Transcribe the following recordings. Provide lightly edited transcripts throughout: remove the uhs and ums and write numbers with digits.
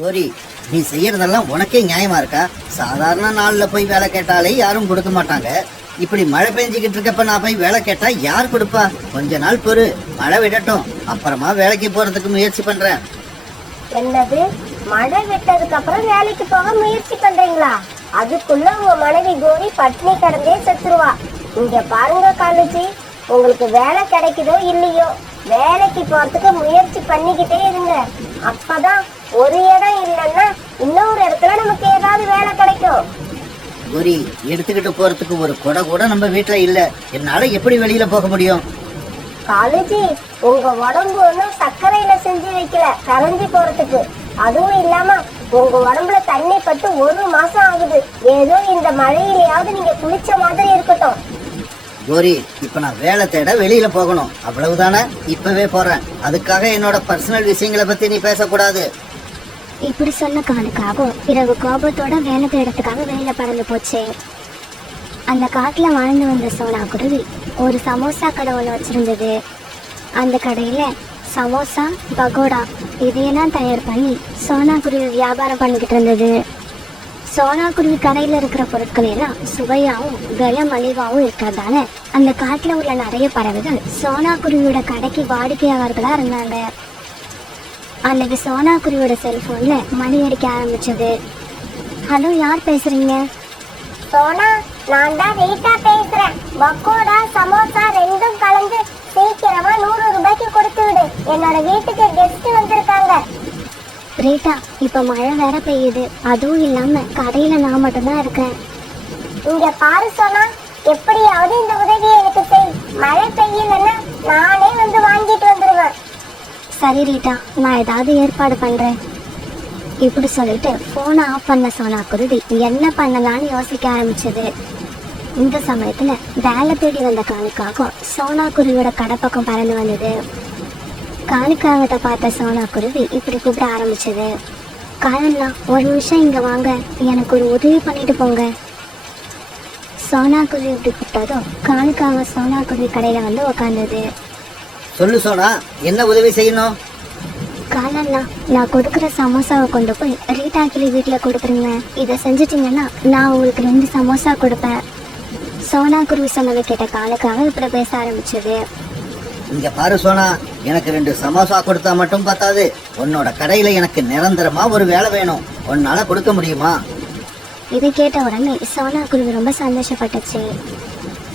கோரி, நீ செய்யறதெல்லாம் உனக்கே நியாயமா இருக்கா? சாதாரண நாள்ல போய் வேலை கேட்டாலே யாரும் கொடுக்க மாட்டாங்க. இப்படி மழை பெஞ்சுக்கிட்டு இருக்கப்ப நான் போய் வேலை கேட்டா யார் கொடுப்பா? கொஞ்ச நாள் பொறு, மழை விடட்டும், அப்புறமா வேலைக்கு போறதுக்கு முயற்சி பண்றேன். என்னது, மழை விட்டதுக்கு அப்புறம் வேலைக்கு போக முயற்சி பண்றீங்களா? அதுக்குள்ள உங்க மனைவி கோரி பட்னி கடந்தே செத்துருவா. இங்க பாருங்க காலேஜி, உங்களுக்கு வேலை கிடைக்குதோ இல்லையோ, வேலைக்கு போறதுக்கு முயற்சி பண்ணிக்கிட்டே இருங்க. அப்பதான் ஒரு இடம் இல்லைன்னா இன்னொரு இடத்துல நமக்கு ஏதாவது வேலை கிடைக்கும். கோரி, எடுத்துக்கிட்டு போறதுக்கு ஒரு கொடை கூட நம்ம வீட்டுல இல்ல. என்னால எப்படி வெளியில போக முடியும்? காலேஜி, உங்க உடம்பு ஒன்றும் சர்க்கரையில செஞ்சு வைக்கல கரைஞ்சி போறதுக்கு. அதுவும் இல்லாம உங்க உடம்புல தண்ணி பட்டு 1 மாசம் ஆகுது. ஏதோ இந்த மழையிலேயாவது நீங்க குளிச்ச மாதிரி இருக்கட்டும். கோரி, இப்ப நான் வேலை தேட வெளியில போகணும், அவ்வளவுதானே? இப்பவே போறேன். அதுக்காக என்னோட பர்சனல் விஷயங்களை பத்தி நீ பேசக்கூடாது. இப்படி சொன்ன காலுக்காக பிறகு கோபத்தோட வேலை தேடத்துக்காக வெளியில பறந்து போச்சு. அந்த காட்டுல வாழ்ந்து வந்த சோனா குருவி ஒரு சமோசா கடை ஒன்று வச்சிருந்தது. அந்த கடையில சமோசா, பகோடா இதையெல்லாம் தயார் பண்ணி சோனா குருவி வியாபாரம் பண்ணிக்கிட்டு இருந்தது. சோனா குருவி கடையில இருக்கிற பொருட்கள் எல்லாம் சுவையாவும் விலை மலிவாகவும் இருக்கிறதால அந்த காட்டுல உள்ள நிறைய பறவைகள் சோனா குருவியோட கடைக்கு வாடிக்கையாளர்களா இருந்தாங்க. அன்னைக்கு சோனா குருவியோட செல்போன்ல மணி அடிக்க ஆரம்பிச்சது. ஹலோ, யார் பேசுறீங்க? சோனா, நான் தான் ரீட்டா பேசுறேன். பக்கோடா சமோசா ரெண்டும் கலந்து சீக்கிரமா 100 ரூபாய்க்கு கொடுத்து விடு. என்னோட வீட்டுக்கு கெஸ்ட் வந்திருக்காங்க. ரீட்டா, இப்ப மழை வேற பெய்யுது, அதுவும் இல்லாம கடையில நான் மட்டும்தான் இருக்கேன். இங்க பாரு சோனா, எப்படியாவது இந்த உதவியை எனக்கு செய். மழை பெய்யலன்னா நானே வந்து வாங்கிட்டு வந்துருவேன். சரி ரீட்டா, நான் ஏதாவது ஏற்பாடு பண்றேன். இப்படி சொல்லிட்டு போனை ஆஃப் பண்ண சோனா குருவி என்ன பண்ணலான்னு யோசிக்க ஆரம்பிச்சது. இந்த சமயத்துல வேலை தேடி வந்த காலுக்காக சோனா குருவியோட கடை பக்கம் பறந்து வந்தது. காலுக்காகத்தை பார்த்த சோனா குருவி இப்படி கூப்பிட ஆரம்பிச்சது. காலண்ணா, ஒரு நிமிஷம் இங்க வாங்க, எனக்கு ஒரு உதவி பண்ணிட்டு போங்க. சோனா குருவி இப்படி கூப்பிட்டதும் காலுக்காக சோனா குருவி கடையில வந்து உக்காந்தது. சொல்லு சோனா, என்ன உதவி செய்யணும்? காலண்ணா, நான் கொடுக்குற சமோசாவை கொண்டு போய் ரீட்டா கிளி வீட்டில் கொடுத்துருங்க. இதை செஞ்சிட்டிங்கன்னா நான் உங்களுக்கு 2 சமோசா கொடுப்பேன். சோனா குருவி சொன்னதை கேட்ட காலுக்காக இப்படி பேச ஆரம்பிச்சது. இங்க பாரு சோனா, எனக்கு 2 சமோசா கொடுத்தா மட்டும் பத்தாது. உன்னோட கடையில எனக்கு நிரந்தரமா ஒரு வேலை வேணும். உன்னால கொடுக்க முடியுமா? இதை கேட்ட உடனே சோனா குருவி ரொம்ப சந்தோஷப்பட்டுச்சு.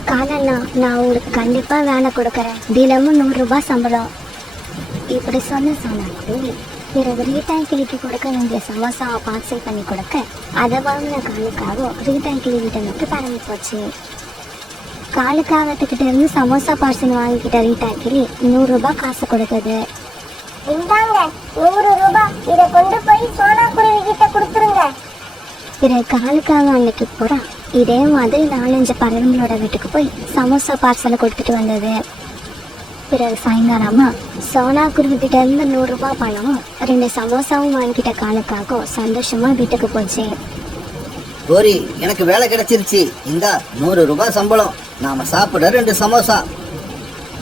காலண்ணா, நான் உங்களுக்கு கண்டிப்பா வேலை கொடுக்கறேன். தினமும் 100 ரூபாய் சம்பளம். இப்படி சொன்ன சோனா குருவி பிறகு ரீட்டா கிளிக்கு கொடுக்க வேண்டிய சமோசாவை பார்சல் பண்ணி கொடுக்க அதை வாங்கின காலுக்காக ரீட்டா கிளி வீட்டை நோக்கி பறந்து போச்சு. காலுக்காகத்துக்கிட்ட இருந்து சமோசா பார்சல் வாங்கிக்கிட்ட ரீட்டா கிளி 100 ரூபாய் காசு கொடுத்தது. இந்தாங்க 100 ரூபாய், இதை கொண்டு போய் சோனா குருவி கிட்ட கொடுத்துருங்க. பிறகு காலுக்காக அன்னைக்கு பூரா இதே மாதிரி 4-5 பறவைங்களோட வீட்டுக்கு போய் சமோசா பார்சலை கொடுத்துட்டு வந்தது. பிறகு சாயங்காலமா சோனா குருவி கிட்ட இருந்து 100 ரூபாய் பணமும் 2 சமோசாவும் வாங்கிட்ட காலுக்காக சந்தோஷமா வீட்டுக்கு போச்சு. கோரி, எனக்கு வேலை கிடைச்சிருச்சு. இந்த 100 ரூபாய் சம்பளம், நாம சாப்பிட 2 சமோசா.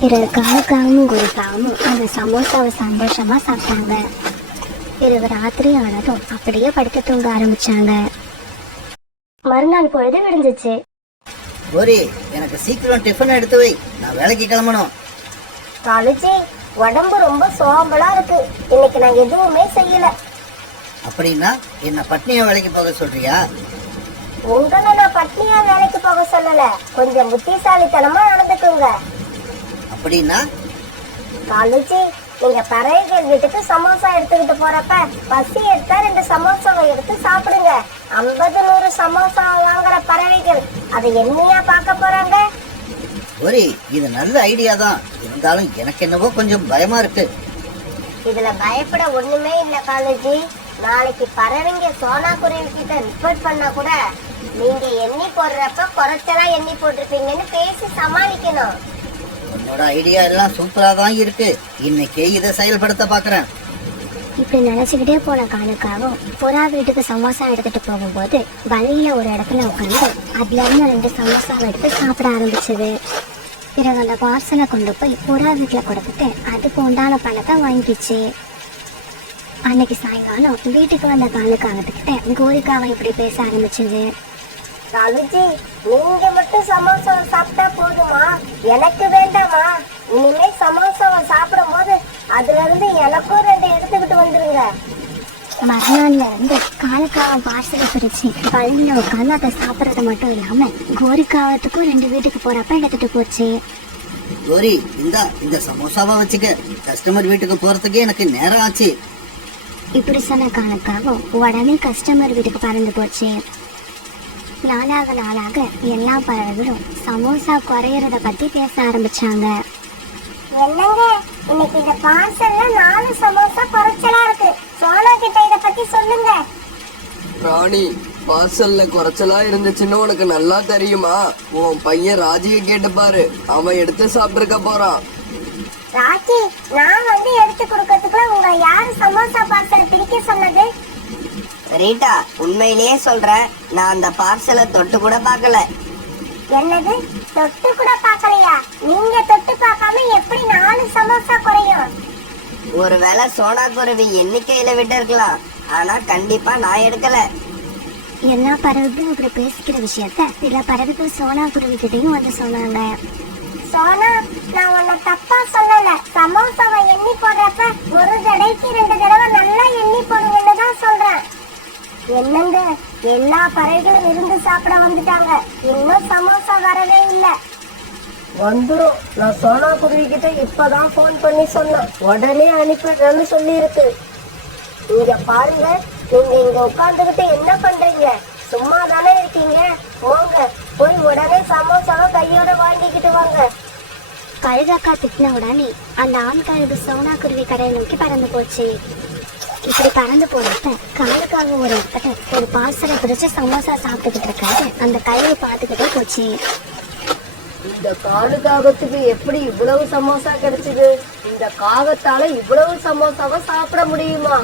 பிறகு காலுக்காகவும் குருக்காகவும் அந்த சமோசாவை சந்தோஷமா சாப்பிட்டாங்க. பிறகு ராத்திரி ஆனதும் அப்படியே படுத்து தூங்க ஆரம்பிச்சாங்க. மறுநாள் பொழுது விடிஞ்சிச்சு. கோரி, எனக்கு சீக்கிரம் டிஃபன் எடுத்து வை, நான் வேலைக்கு கிளம்பணும். காலேஜி, உடம்பு ரொம்ப சோம்பலா இருக்கு. இன்னைக்கு நான் எதுவுமே செய்யல. அப்படின்னா என்ன பட்னியா வேலைக்கு போக சொல்றியா? உங்களை நான் பட்னியா வேலைக்கு போக சொல்லல, கொஞ்சம் புத்திசாலித்தனமா நடந்துக்குங்க. அப்படின்னா? காலேஜி, நீங்க பறவைகள் வீட்டுக்கு சமோசா எடுத்துக்கிட்டு போறப்ப பசி எடுத்தா 2 சமோசாவை எடுத்து சாப்பிடுங்க. 50-100 சமோசா வாங்குற பறவைகள் அதை என்னையா பார்க்க போறாங்க? கோரி, இது நல்ல ஐடியா தான். இருந்தாலும் எனக்கு என்னவோ கொஞ்சம் பயமா இருக்கு. இதுல பயப்பட ஒண்ணுமே இல்ல காலேஜி. நாளைக்கு பறவைங்க சோனா குருவி கிட்ட ரிப்போர்ட் பண்ணா கூட நீங்க எண்ணி போடுறப்ப குறைச்சலா எண்ணி போட்டிருப்பீங்கன்னு பேசி சமாளிக்கணும். உன்னோட ஐடியா எல்லாம் சூப்பரா தான் இருக்கு. இன்னைக்கே இதை செயல்படுத்த பாக்குறேன். இப்படி நினைச்சுக்கிட்டே போன காலுக்காகவும் புறா வீட்டுக்கு சமோசா எடுத்துட்டு போகும்போது வழியில ஒரு இடத்துல உட்காந்து அதுல இருந்து 2 சமோசாவை எடுத்து சாப்பிட ஆரம்பிச்சது. பிறகு அந்த பார்சலை கொண்டு போய் புறா வீட்டுல கொடுத்துட்டு அதுக்கு உண்டான பணத்தை வாங்கிச்சு. அன்னைக்கு சாயங்காலம் வீட்டுக்கு வந்த காலுக்காகத்துக்கிட்ட கோரிக்காவை இப்படி பேச ஆரம்பிச்சது. காலுஜி, நீங்க மட்டும் சமோசாவை சாப்பிட்டா போதுமா? எனக்கு வேண்டாமா? இனிமே சமோசாவை சாப்பிடும் போது அதுல இருந்து எனக்கும் 2 எடுத்துக்கிட்டு வந்துருங்க. மறுநாள்ல இருந்து காலுக்காவை பார்சலை பிரிச்சு பழனில உட்காந்து அதை சாப்பிட்றது மட்டும் இல்லாம கோரிக்காவத்துக்கும் 2 வீட்டுக்கு போறப்ப எடுத்துட்டு போச்சு. கோரி, இந்த சமோசாவை வச்சுக்க, கஸ்டமர் வீட்டுக்கு போறதுக்கே எனக்கு நேரம் ஆச்சு. இப்படி சொன்ன காலுக்காவும் உடனே கஸ்டமர் வீட்டுக்கு பறந்து போச்சு. நாளாக நாளாக எல்லா பறவைகளும் சமோசா குறையறத பத்தி பேச ஆரம்பிச்சாங்க. என்னங்க, இன்னைக்கு இந்த பார்சல்ல 4 சமோசா குறைச்சலா இருக்கு. சோனா கிட்ட இத பத்தி சொல்லுங்க. ராணி, பார்சல்ல குறைச்சலா இருந்துச்சுன்னு உனக்கு நல்லா தெரியுமா? உன் பையன் ராஜியை கேட்டு பாரு, அவன் எடுத்து சாப்பிட்டுருக்க போறான். ராக்கி, நான் வந்து எடுத்து கொடுக்கறதுக்குள்ள உங்க யாரு சமோசா பார்சல் பிரிக்க சொன்னது? ரீட்டா, உண்மையிலேயே சொல்றேன், நான் அந்த பார்சலை தொட்டு கூட பார்க்கல. என்னது, தொட்டு கூட பார்க்கலையா? நீங்க தொட்டு பார்க்காம எப்படி 4 சமோசா குறையும்? ஒருவேளை சோனா குருவி எண்ணிக்கையில விட்டு இருக்கலாம், ஆனா கண்டிப்பா நான் எடுக்கல. எல்லா பறவைகளும் இப்படி பேசிக்கிற விஷயத்த சில பறவைகள் சோனா குருவி கிட்டையும் வந்து சொன்னாங்க. சோனா, நான் உன்னை தப்பா சொல்லல. சமோசாவை எண்ணி போடுறப்ப ஒரு தடவைக்கு 2 தடவை நல்லா எண்ணி போடுங்கன்னு தான் சொல்றேன். என்னங்க, எல்லா பறவைகளும் இருந்து சாப்பிட வந்துட்டாங்க. இன்னும் சமோசா வரவே இல்ல. வந்துடும். நான் சோனா குருவி கிட்ட இப்பதான் போன் பண்ணி சொன்னேன். உடனே அனுப்பிடுறேன்னு சொல்லி இருக்கு. இங்க பாருங்க, நீங்க இங்க உட்கார்ந்துகிட்டு என்ன பண்றீங்க? சும்மா தானே இருக்கீங்க. போங்க, போய் உடனே சமோசாவை கையோட வாங்கிக்கிட்டு வாங்க. கழுகாக்கா திட்டின உடனே அந்த ஆண் கழுகு சோனா குருவி கடையை நோக்கி பறந்து போச்சு. இப்படி பறந்து போனப்ப காலுக்காக ஒரு பார்சலை பிரிச்சு சமோசா சாப்பிட்டுக்கிட்டு இருக்காரு அந்த கழுகு பார்த்துக்கிட்டே போச்சு. இந்த காலுக்காகத்துக்கு எப்படி இவ்வளவு சமோசா கிடைச்சது? இந்த காகத்தால இவ்வளவு சமோசாவை சாப்பிட முடியுமா?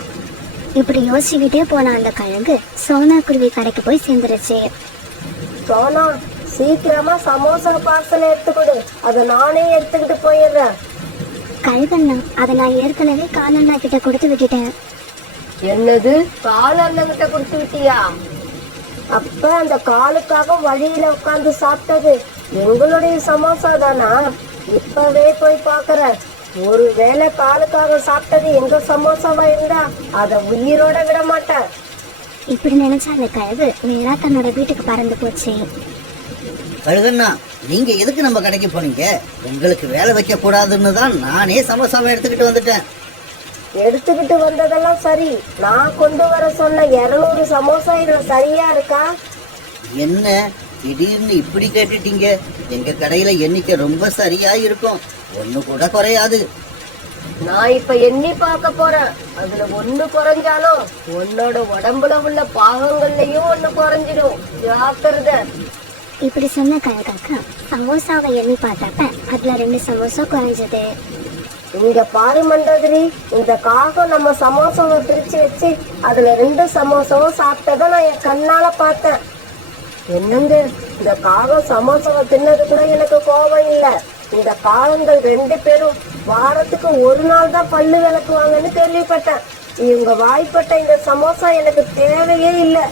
இப்படி யோசிச்சுக்கிட்டே போன அந்த கழுகு சோனா குருவி கடைக்கு போய் சேர்ந்துருச்சு. சோனா, சீக்கிரமா சமோசா பார்சல் எடுத்துக்கொடு, அதை நானே எடுத்துக்கிட்டு போயிடுறேன். கழுகண்ணா, அதை நான் ஏற்கனவே காலண்ணா கிட்ட கொடுத்து விட்டுட்டேன். என்னது, கால் அண்ணன் கிட்ட கொடுத்து விட்டியா? அப்ப அந்த காலுக்காக வழியில உட்கார்ந்து சாப்பிட்டது எங்களுடைய சமோசா தானா? இப்பவே போய் பாக்குறேன். ஒருவேளை காலுக்காக சாப்பிட்டது எங்க சமோசாவா இருந்தா அத உயிரோட விட மாட்டேன். இப்படி நினைச்ச அந்த கழுகு நேரா தன்னோட வீட்டுக்கு பறந்து போச்சு. கழுகண்ணா, நீங்க எதுக்கு நம்ம கடைக்கு போனீங்க? உங்களுக்கு வேலை வைக்க கூடாதுன்னு தான் நானே சமோசாவை எடுத்துக்கிட்டு வந்துட்டேன். எடுத்துக்கிட்டு வந்ததெல்லாம் சரி, நான் கொண்டு வர சொன்ன 200 சமோசா இதுல சரியா இருக்கா? என்ன திடீர்னு இப்படி கேட்டுட்டீங்க? எங்க கடையில எண்ணிக்கை ரொம்ப சரியா இருக்கும், ஒண்ணு கூட குறையாது. நான் இப்ப எண்ணி பார்க்க போறேன். அதுல 1 குறைஞ்சாலும் உன்னோட உடம்புல உள்ள பாகங்கள்லயும் 1 குறைஞ்சிடும். ஜாக்கிரதை. இப்படி சொன்ன கழுகாக்கா சமோசாவை எண்ணி பார்த்தப்ப அதுல 2 சமோசா குறைஞ்சது. இங்க பாரு மண்டோதரி, இந்த காகம் நம்ம சமோசாவை பிரிச்சு வச்சு அதுல 2 சமோசாவும் சாப்பிட்டதை நான் என் கண்ணால பார்த்தேன். என்னங்க, இந்த காகம் சமோசாவை தின்னது கூட எனக்கு கோபம் இல்ல. இந்த காகங்கள் 2 பேரும் வாரத்துக்கு 1 நாள் தான் பல்லு விளக்குவாங்கன்னு கேள்விப்பட்டேன். இவங்க வாய்ப்பட்ட இந்த சமோசா எனக்கு தேவையே இல்லை.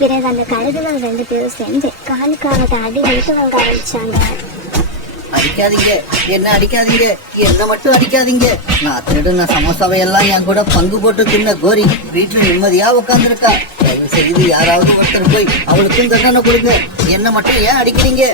பிறகு அந்த கழுகுகள் 2 பேரும் சேர்ந்து காலுக்காக அடி வைத்து வாங்க ஆரம்பிச்சாங்க. அடிக்காதீங்க, என்ன அடிக்காதீங்க, என்ன மட்டும் அடிக்காதீங்க. நான் திருடுன சமோசாவை எல்லாம் என் கூட பங்கு போட்டு தின்ன கோரி வீட்டுல நிம்மதியா உட்காந்துருக்கா. தயவு செய்து யாராவது ஒருத்தர் போய் அவளுக்கும் தண்டனை கொடுங்க. என்ன மட்டும் ஏன் அடிக்கிறீங்க?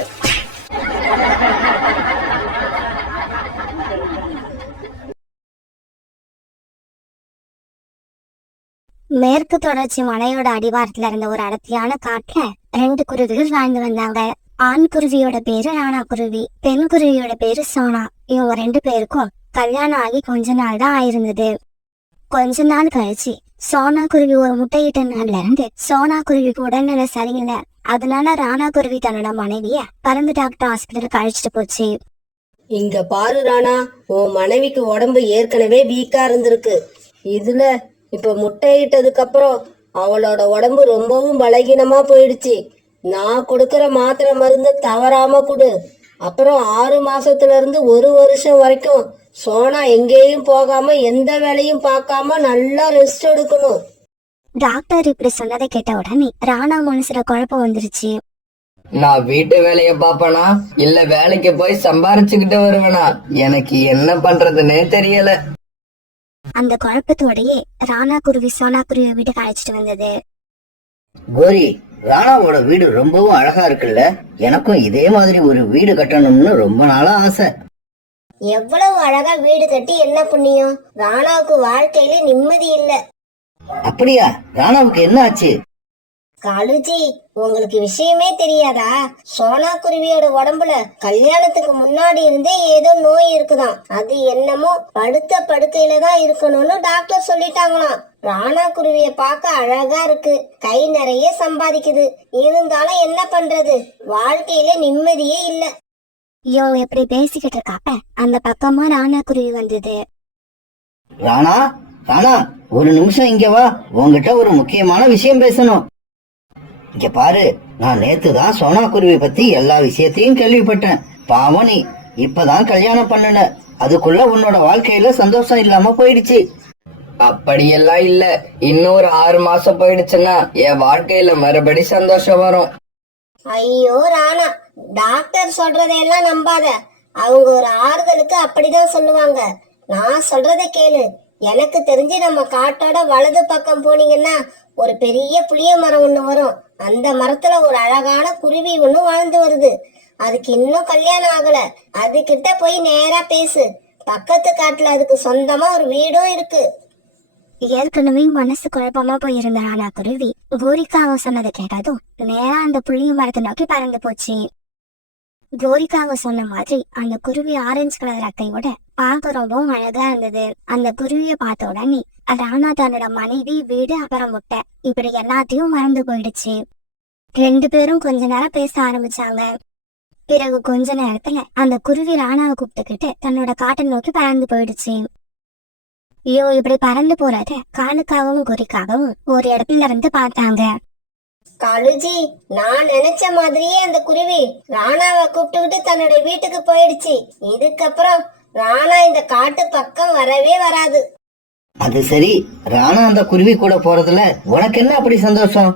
மேற்கு தொடர்ச்சி மலையோட அடிவாரத்துல இருந்த ஒரு அடர்த்தியான காட்டுல 2 குருவிகள் வாழ்ந்து வந்தாங்க. ஆண் குருவியோட பேரு ராணா குருவி, பெண் குருவியோட பேரு சோனா. இவங்க 2 பேருக்கும் கல்யாணம் ஆகி கொஞ்ச நாள் தான் ஆயிருந்தது. கொஞ்ச நாள் கழிச்சு சோனா குருவி ஒரு முட்டையிட்ட நாள்ல இருந்து சோனா குருவிக்கு உடல்நிலை சரியில்லை. அதனால ராணா குருவி தன்னோட மனைவிய பறந்து டாக்டர் ஹாஸ்பிட்டலுக்கு அழைச்சிட்டு போச்சு. இங்க பாரு ராணா, உன் மனைவிக்கு உடம்பு ஏற்கனவே வீக்கா இருந்திருக்கு. இதுல இப்ப முட்டையிட்டதுக்கு அப்புறம் அவளோட உடம்பு ரொம்பவும் பலகீனமா போயிடுச்சு. நான் கொடுக்கற மாத்திரை மருந்து தவறாம கொடு. அப்புறம் 6 மாசத்துல இருந்து 1 வருஷம் வரைக்கும் சோனா எங்கேயும் போகாம எந்த வேலையும் பார்க்காம நல்லா ரெஸ்ட் எடுக்கணும். டாக்டர் இப்படி சொன்னதை கேட்ட உடனே ராணா மனசுல குழப்பம் வந்துருச்சு. நான் வீட்டு வேலைய பாப்பனா இல்ல வேலைக்கு போய் சம்பாரிச்சுக்கிட்டு வருவேனா? எனக்கு என்ன பண்றதுன்னே தெரியல. அந்த குழப்பத்தோடயே ராணா குருவி சோனா குருவி வீட்டுக்கு அழைச்சிட்டு வந்தது. கோரி, ராணாவோட வீடு ரொம்பவும் அழகா இருக்குல்ல? எனக்கும் இதே மாதிரி ஒரு வீடு கட்டணும்னு ரொம்ப நாளா ஆசை. எவ்வளவு அழகா வீடு கட்டி என்ன புண்ணியம்? ராணாவுக்கு வாழ்க்கையில நிம்மதி இல்ல. அப்படியா? ராணாவுக்கு என்ன ஆச்சு? காலுஜி, உங்களுக்கு விஷயமே தெரியாதா? சோனா குருவியோட உடம்புல கல்யாணத்துக்கு முன்னாடி இருந்தே ஏதோ நோய் இருக்குதாம். அது என்னமோ படுத்த படுக்கையில தான் இருக்கணும்னு டாக்டர் சொல்லிட்டாங்களாம். ராணா குருவிய பார்க்க அழகா இருக்கு, கை நிறைய சம்பாதிக்குது. இருந்தாலும் என்ன பண்றது, வாழ்க்கையில நிம்மதியே இல்ல. இவங்க எப்படி பேசிக்கிட்டு இருக்காப்ப அந்த பக்கமா ராணா குருவி வந்தது. ராணா, ராணா, ஒரு நிமிஷம் இங்க வா. உன்கிட்ட ஒரு முக்கியமான விஷயம் பேசணும். இங்க பாரு, நான் நேத்து தான் சோனா குருவி பத்தி எல்லா விஷயத்தையும் கேள்விப்பட்டேன். பாவம், நீ இப்பதான் கல்யாணம் பண்ணுன, அதுக்குள்ள உன்னோட வாழ்க்கையில சந்தோஷம் இல்லாம போயிடுச்சு. அப்படியெல்லாம் இல்ல. இன்னொரு 6 மாசம் போயிடுச்சுன்னா என் வாழ்க்கையில மறுபடி சந்தோஷம் வரும். ஐயோ ராணா, டாக்டர் சொல்றதையெல்லாம் நம்பாத. அவங்க ஒரு ஆறுதலுக்கு அப்படிதான் சொல்லுவாங்க. நான் சொல்றத கேளு. எனக்கு தெரிஞ்சு நம்ம காட்டோட வலது பக்கம் போனீங்கன்னா ஒரு பெரிய புளிய மரம் ஒண்ணு வரும். அந்த மரத்துல ஒரு அழகான குருவி ஒண்ணு வாழ்ந்து வருது. அதுக்கு இன்னும் கல்யாணம் ஆகல. அது கிட்ட போய் நேரா பேசு. பக்கத்து காட்டுல அதுக்கு சொந்தமா ஒரு வீடும் இருக்கு. ஏற்கனவே மனசு குழப்பமா போயிருந்த ராணா குருவி கோரிக்காக சொன்னதை கேட்டதும் நேரா அந்த புளிய மரத்தை நோக்கி பறந்து போச்சு. கோரிக்காக சொன்ன மாதிரி அந்த குருவி ஆரஞ்சு கலர் அக்கையோட பார்க்க ரொம்பவும் அழகா இருந்தது. அந்த குருவிய பார்த்த உடனே ராணா தன்னோட மனைவி, வீடு, அப்புறம் முட்டை இப்படி எல்லாத்தையும் மறந்து போயிடுச்சு. 2 பேரும் கொஞ்ச நேரம் பேச ஆரம்பிச்சாங்க. பிறகு கொஞ்ச நேரத்துல அந்த குருவி ராணாவை கூப்பிட்டுக்கிட்டு தன்னோட காட்டை நோக்கி பறந்து போயிடுச்சு. ஐயோ, இப்படி பறந்து போறத காலுக்காகவும் குறிக்காகவும் ஒரு இடத்துல இருந்து பார்த்தாங்க. காலுஜி, நான் நினைச்ச மாதிரியே அந்த குருவி ராணாவை கூப்பிட்டுக்கிட்டு தன்னோட வீட்டுக்கு போயிடுச்சு. இதுக்கப்புறம் ராணா இந்த காட்டு பக்கம் வரவே வராது. அது சரி, ராணா அந்த குருவி கூட போறதுல உனக்கு என்ன அப்படி சந்தோஷம்?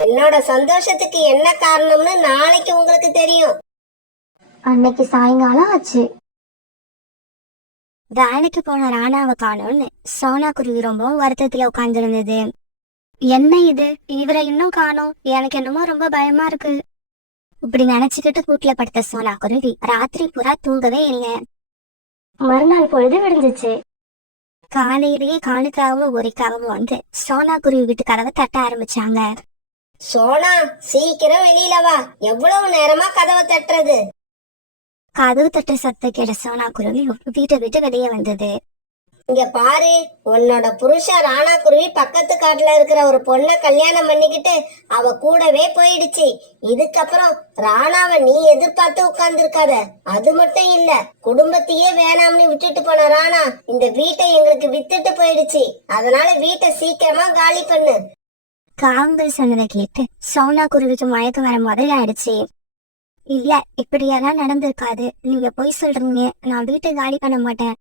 என்னோட சந்தோஷத்துக்கு என்ன காரணம்னு நாளைக்கு உங்களுக்கு தெரியும். அன்னைக்கு சாயங்காலம் ஆச்சு. வேலைக்கு போன ராணாவை காணோம்னு சோனா குருவி ரொம்பவும் வருத்தத்துல உட்கார்ந்துருந்தது. என்ன இது, இவரை இன்னும் காணோம், எனக்கு என்னமோ ரொம்ப பயமா இருக்கு. இப்படி நினைச்சுக்கிட்டு கூட்டுல படுத்த சோனா குருவி ராத்திரி பூரா தூங்கவே இல்லை. மறுநாள் பொழுது விடிஞ்சிச்சு. காலையிலேயே காலுக்காகவும் ஒரிக்காகவும் வந்து சோனா குருவி வீட்டு கதவை தட்ட ஆரம்பிச்சாங்க. சோனா, சீக்கிரம் வெளியில வா. எவ்வளவு நேரமா கதவை தட்டுறது? கதவு தட்ட சத்த கேட்ட சோனா குருவி வீட்டை விட்டு வெளியே வந்தது. இங்க பாரு, உன்னோட புருஷன் ராணா குருவி பக்கத்து காட்டுல இருக்கிற ஒரு பொண்ணை கல்யாணம் பண்ணிக்கிட்டு அவ கூடவே போயிடுச்சு. இதுக்கப்புறம் ராணாவை நீ எதிர்பார்த்து உட்கார்ந்து இருக்காத. அது மட்டும் இல்ல, குடும்பத்தையே வேணாம்னு விட்டுட்டு போன ராணா இந்த வீட்டை எங்களுக்கு வித்துட்டு போயிடுச்சு. அதனால வீட்டை சீக்கிரமா காலி பண்ணு. காவல் சொன்னதை கேட்டு சோனா குருவிக்கு மயக்கம் வர முதல்ல ஆயிடுச்சு. இல்ல, இப்படியெல்லாம் நடந்திருக்காது, நீங்க பொய் சொல்றீங்க, நான் வீட்டை காலி பண்ண மாட்டேன்.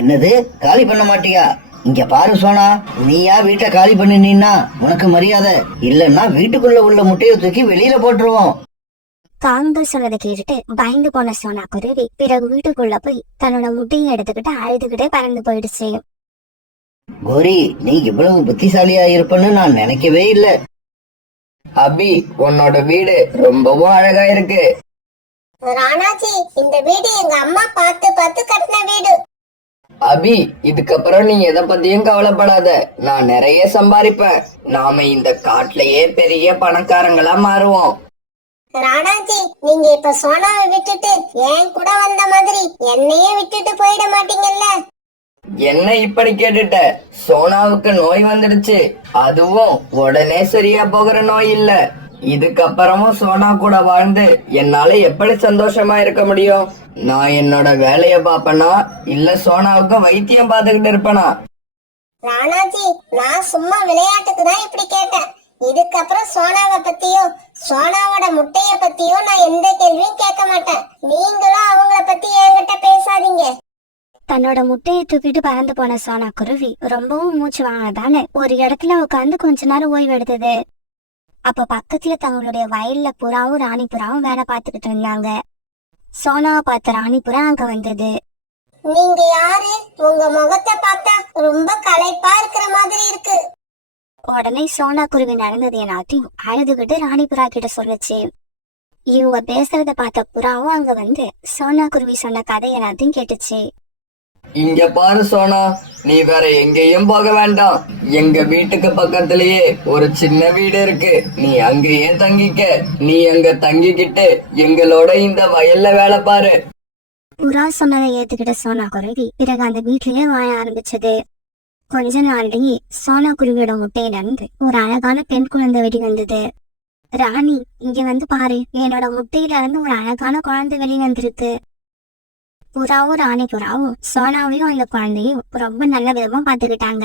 என்னது, காலி பண்ண மாட்டியா? இங்க பாரு சோனா, நீயா வீட்டை காலி பண்ணினா உனக்கு மரியாதை இல்லன்னா வீட்டுக்குள்ள உள்ள முட்டையை தூக்கி வெளியில போட்டுருவோம். காவல் சொன்னதை கேட்டுட்டு பயந்து போன சோனா குருவி பிறகு வீட்டுக்குள்ள போய் தன்னோட முட்டையை எடுத்துக்கிட்டு அழுதுகிட்டே பறந்து போயிடுச்சு. கோரி, நீ இவ்வளவு புத்திசாலியா இருப்பன்னு நான் நினைக்கவே இல்லை. அபி, உன்னோட வீடு ரொம்பவும் அழகா இருக்கு. ராணாஜி, இந்த வீடு எங்க அம்மா பார்த்து பார்த்து கட்டின வீடு. அபி, இதுக்கப்புறம் நீ எதை பத்தியும் கவலைப்படாத. நான் நிறைய சம்பாதிப்பேன். நாம இந்த காட்டுலயே பெரிய பணக்காரங்களா மாறுவோம். ராணாஜி, நீங்க இப்ப சோனாவை விட்டுட்டு ஏன் கூட வந்த மாதிரி என்னையே விட்டுட்டு போயிட மாட்டீங்கல்ல? என்ன இப்படி கேட்டுட்ட? சோனாவுக்கு நோய் வந்துடுச்சு. அதுவும் உடனே சரியா போகிற நோய் இல்ல. இதுக்கப்புறமும் சோனா கூட வாழ்ந்து என்னால எப்படி சந்தோஷமா இருக்க முடியும்? நான் என்னோட வேலைய பாப்பனா இல்ல சோனாவுக்கு வைத்தியம் பார்த்துக்கிட்டு இருப்பனா? ராணாஜி, நான் சும்மா விளையாட்டுக்கு தான் இப்படி கேட்டேன். இதுக்கப்புறம் சோனாவை பத்தியோ சோனாவோட முட்டைய பத்தியோ நான் எந்த கேள்வியும் கேட்க மாட்டேன். நீங்களும் அவங்கள பத்தி என்கிட்ட பேசாதீங்க. தன்னோட முட்டையை தூக்கிட்டு பறந்து போன சோனா குருவி ரொம்பவும் மூச்சு வாங்கினதால ஒரு இடத்துல உட்காந்து கொஞ்ச நேரம் ஓய்வு எடுத்தது. அப்ப பக்கத்துல தங்களுடைய வயல்ல புறாவும் ராணி புறாவும் வேலை பார்த்துக்கிட்டு இருந்தாங்க. சோனாவை பார்த்த ராணி புறா அங்க வந்தது. நீங்க யாரு? உங்க முகத்தை பார்த்தா ரொம்ப களைப்பா இருக்கிற மாதிரி இருக்கு. உடனே சோனா குருவி நடந்தது எல்லாத்தையும் அழுதுகிட்டு ராணி புறா கிட்ட சொல்லுச்சு. இவங்க பேசுறத பார்த்த புறாவும் அங்க வந்து சோனா குருவி சொன்ன கதை எல்லாத்தையும் கேட்டுச்சு. இங்க பாரு சோனா, நீ வேற எங்கேயும் போக வேண்டாம். எங்க வீட்டுக்கு பக்கத்திலேயே ஒரு சின்ன வீடு இருக்கு. நீ அங்கேயே தங்கிக்க. நீ அங்க தங்கிக்கிட்டு எங்களோட இந்த வயல்ல வேலை பாரு. புறா சொன்னதை ஏத்துக்கிட்ட சோனா குருவி பிறகு அந்த வீட்லயே வாழ ஆரம்பிச்சது. கொஞ்ச நாள்லயே சோனா குருவியோட முட்டையில இருந்து ஒரு அழகான பெண் குழந்தை வெடி வந்தது. ராணி, இங்க வந்து பாரு, என்னோட முட்டையில இருந்து ஒரு அழகான குழந்தை வெளி வந்திருக்கு. புறாவும் ராணி புறாவும் சோனாவையும் அந்த குழந்தையும் ரொம்ப நல்ல விதமா பாத்துக்கிட்டாங்க.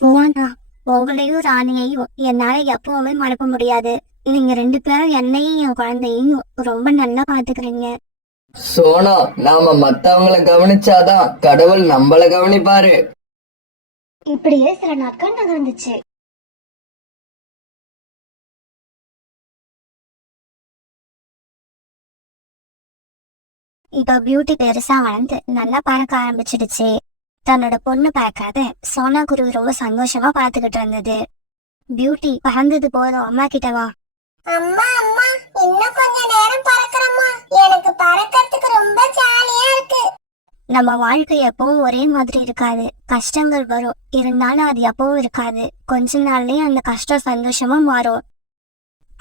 போனா உங்களையும் ராணியையும் என்னால எப்பவுமே மறக்க முடியாது. நீங்க 2 பேரும் என்னையும் என் குழந்தையும் ரொம்ப நல்லா பாத்துக்கிறீங்க. சோனா, நாம மத்தவங்கள கவனிச்சாதான் கடவுள் நம்மள கவனிப்பாரு. இப்படியே சில நாட்கள் நகர்ந்துச்சு. இப்ப பியூட்டி பெருசா வளர்ந்து நல்லா பறக்க ஆரம்பிச்சிடுச்சு. தன்னோட பொண்ணு பறக்காத சோனா குருவி ரொம்ப சந்தோஷமா பாத்துக்கிட்டு இருந்தது. பியூட்டி, பறந்தது போதும், அம்மா கிட்ட வா. அம்மா அம்மா, இன்னும் கொஞ்ச நேரம் பறக்கறம்மா. எனக்கு பறக்கிறதுக்கு ரொம்ப ஜாலியா இருக்கு. நம்ம வாழ்க்கை எப்பவும் ஒரே மாதிரி இருக்காது. கஷ்டங்கள் வரும், இருந்தாலும் அது எப்பவும் இருக்காது. கொஞ்ச நாள்லயே அந்த கஷ்டம் சந்தோஷமா மாறும்.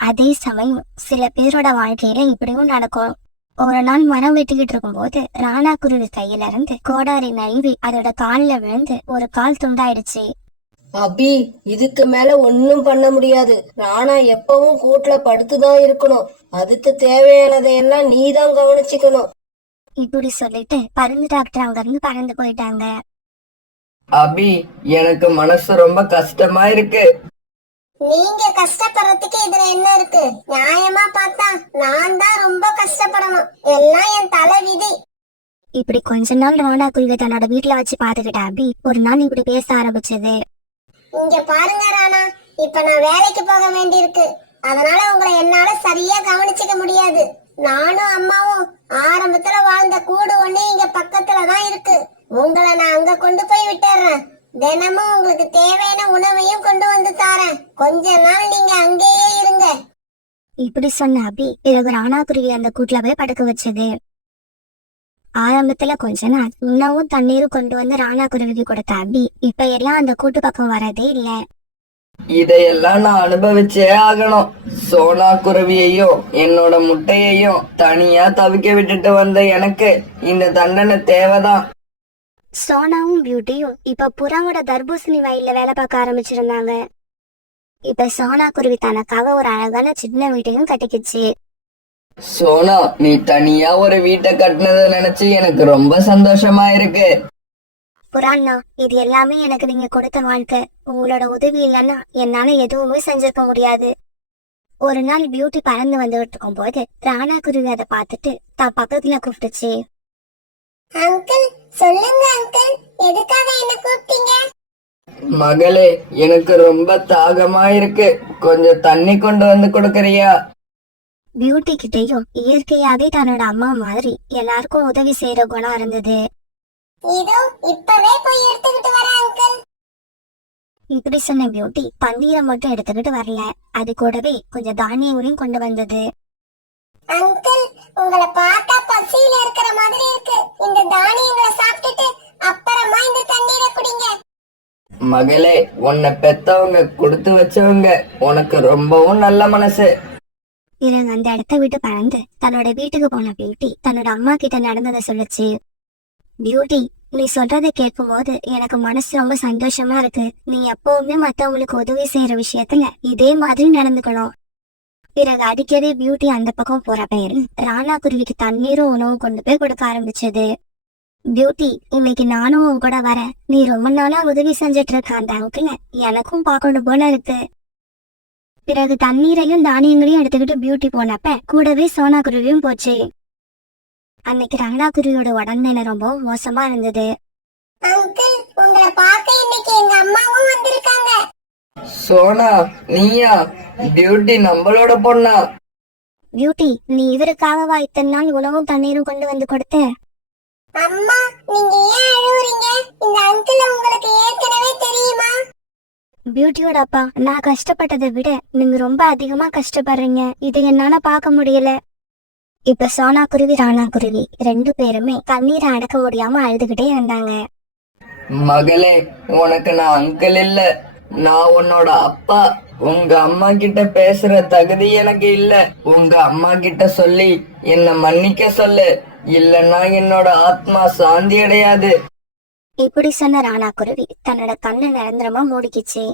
அதே சமயம் சில பேரோட வாழ்க்கையில இப்படியும் நடக்கும். ஒரு நாள் மரம் வெட்டிக்கிட்டு இருக்கும் போது ராணா குருவி கையில இருந்து கோடாரி நழுவி அதோட கால்ல விழுந்து ஒரு கால் துண்டாயிடுச்சு. அபி, இதுக்கு மேல ஒன்னும் பண்ண முடியாது. ராணா எப்பவும் கூட்டுல படுத்துதான் இருக்கணும். அதுக்கு தேவையானதையெல்லாம் நீதான் கவனிச்சுக்கணும். இப்படி சொல்லிட்டு பருந்து டாக்டர் அங்க இருந்து பறந்து போயிட்டாங்க. அபி, எனக்கு மனசு ரொம்ப கஷ்டமா இருக்கு. நீங்க கஷ்டப்படுறதுக்கு இதுல என்ன இருக்கு? நியாயமா பார்த்தா நான் தான் ரொம்ப கஷ்டப்படணும். எல்லாம் என் தலை விதி. இப்படி கொஞ்ச நாள் ராணா குருவி தன்னோட வீட்டுல வச்சு பாத்துக்கிட்ட அபி ஒரு நாள் இப்படி பேச ஆரம்பிச்சது. இங்க பாருங்க ராணா, இப்ப நான் வேலைக்கு போக வேண்டியிருக்கு. அதனால உங்களை என்னால சரியா கவனிச்சுக்க முடியாது. நானும் அம்மாவும் ஆரம்பத்துல வாழ்ந்த கூடு ஒண்ணு இங்க பக்கத்துலதான் இருக்கு. உங்களை நான் அங்க கொண்டு போய் விட்டுறேன். தினமும் உங்களுக்கு தேவையான உணவையும் கொண்டு வந்து தாரேன். கொஞ்ச நாள் நீங்க அங்கேயே இருங்க. இப்படி சொன்ன அபி பிறகு ராணா குருவி அந்த கூட்டுல போய் படுக்க வச்சது. ஆரம்பத்துல கொஞ்ச நாள் உணவும் தண்ணீரும் கொண்டு வந்து ராணா குருவிக்கு கொடுத்த அபி இப்ப எல்லாம் அந்த கூட்டு பக்கம் வரதே இல்ல. இதையெல்லாம் நான் அனுபவிச்சே ஆகணும். சோனா குருவியையும் என்னோட முட்டையையும் தனியா தவிக்க விட்டுட்டு வந்த எனக்கு இந்த தண்டனை தேவைதான். சோனாவும் பியூட்டியும் இப்ப புறாவோட தர்பூசணி வயல்ல வேலை பார்க்க ஆரம்பிச்சிருந்தாங்க. இப்ப சோனா குருவி தனக்காக ஒரு அழகான சின்ன வீட்டையும் கட்டிக்கிச்சு. சோனா, நீ தனியா ஒரு வீட்டை கட்டினதை நினைச்சு எனக்கு ரொம்ப சந்தோஷமா இருக்கு. புறாண்ணா, இது எல்லாமே எனக்கு நீங்க கொடுத்த வாழ்க்கை. உங்களோட உதவி இல்லைன்னா என்னால எதுவுமே செஞ்சிருக்க முடியாது. ஒரு நாள் பியூட்டி பறந்து வந்துட்டு இருக்கும் போது ராணா குருவி அதை பார்த்துட்டு தான் பக்கத்துல கூப்பிட்டுச்சு. அங்கிள், சொல்லுங்க அங்கிள், எதுக்காக என்ன கூப்பிட்டீங்க? மகளே, எனக்கு ரொம்ப தாகமா இருக்கு. கொஞ்சம் தண்ணி கொண்டு வந்து கொடுக்கறியா? பியூட்டி கிட்டையும் இயற்கையாவே தன்னோட அம்மா மாதிரி எல்லாருக்கும் உதவி செய்யற குணம் இருந்தது. இதோ இப்பவே போய் எடுத்துக்கிட்டு வரேன் அங்கிள். இப்படி சொன்ன பியூட்டி பன்னீரை மட்டும் எடுத்துக்கிட்டு வரல, அது கூடவே கொஞ்சம் தானியங்களையும் கொண்டு வந்தது. அங்கிள், உங்களை பார்த்தா பசியில இருக்கிற மாதிரி இருக்கு. இந்த தானியங்களை சாப்பிட்டுட்டு அப்புறமா இந்த தண்ணீரை குடிங்க. மகளே, உன்னை பெத்தவங்க கொடுத்து வச்சவங்க. உனக்கு ரொம்பவும் நல்ல மனசு. பிறகு அந்த இடத்த விட்டு பறந்து தன்னோட வீட்டுக்கு போன பியூட்டி தன்னோட அம்மா கிட்ட நடந்ததை சொல்லுச்சு. பியூட்டி, நீ சொல்றதை கேட்கும் போது எனக்கு மனசு ரொம்ப சந்தோஷமா இருக்கு. நீ எப்பவுமே மத்தவங்களுக்கு உதவி செய்யற விஷயத்துல இதே மாதிரி நடந்துக்கணும். பிறகு அடிக்கடி பியூட்டி அந்த பக்கம் போற பேரு ராணா குருவிக்கு தண்ணீரும் உணவும் கொண்டு போய் கொடுக்க ஆரம்பிச்சது. பியூட்டி, இன்னைக்கு நானும் உன் கூட வரேன். நீ ரொம்ப நாளா உதவி செஞ்சிட்டு இருக்க அந்த அங்கிள எனக்கும் பார்க்கணும் போல இருக்கு. பிறகு தண்ணீரையும் தானியங்களையும் எடுத்துக்கிட்டு பியூட்டி போனப்ப கூடவே சோனா குருவியும் போச்சு. அன்னைக்கு ராணாக்குருவியோட உடல்நிலை ரொம்ப மோசமா இருந்தது. அங்கிள், உங்களை பார்க்க இன்னைக்கு எங்க அம்மாவும் வந்திருக்காங்க. சோனா நீயா? பியூட்டி நம்மளோட பொண்ணா? பியூட்டி, நீ இவருக்காகவா இத்தனை நாள் உணவும் தண்ணீரும் கொண்டு வந்து கொடுத்த? அம்மா, நீங்க ஏன் அழுவுறீங்க? இந்த அங்கிள் உங்களுக்கு ஏற்கனவே தெரியுமா? பியூட்டியோட அப்பா, நான் கஷ்டப்பட்டதை விட நீங்க ரொம்ப அதிகமா கஷ்டப்படுறீங்க. இதை என்னால பார்க்க முடியல. இப்ப சோனா குருவி ராணா குருவி 2 பேருமே கண்ணீரை அடக்க முடியாம அழுதுகிட்டே இருந்தாங்க. மகளே, உனக்கு நான் அங்கிள் இல்ல, நான் உன்னோட அப்பா. உங்க அம்மா கிட்ட பேசுற தகுதி எனக்கு இல்ல. உங்க அம்மா கிட்ட சொல்லி என்ன மன்னிக்க சொல்லு, இல்லன்னா என்னோட ஆத்மா சாந்தி அடையாது. இப்படி சொன்ன ராணா குருவி தன்னோட கண்ணை நிரந்தரமா மூடிக்கிச்சு.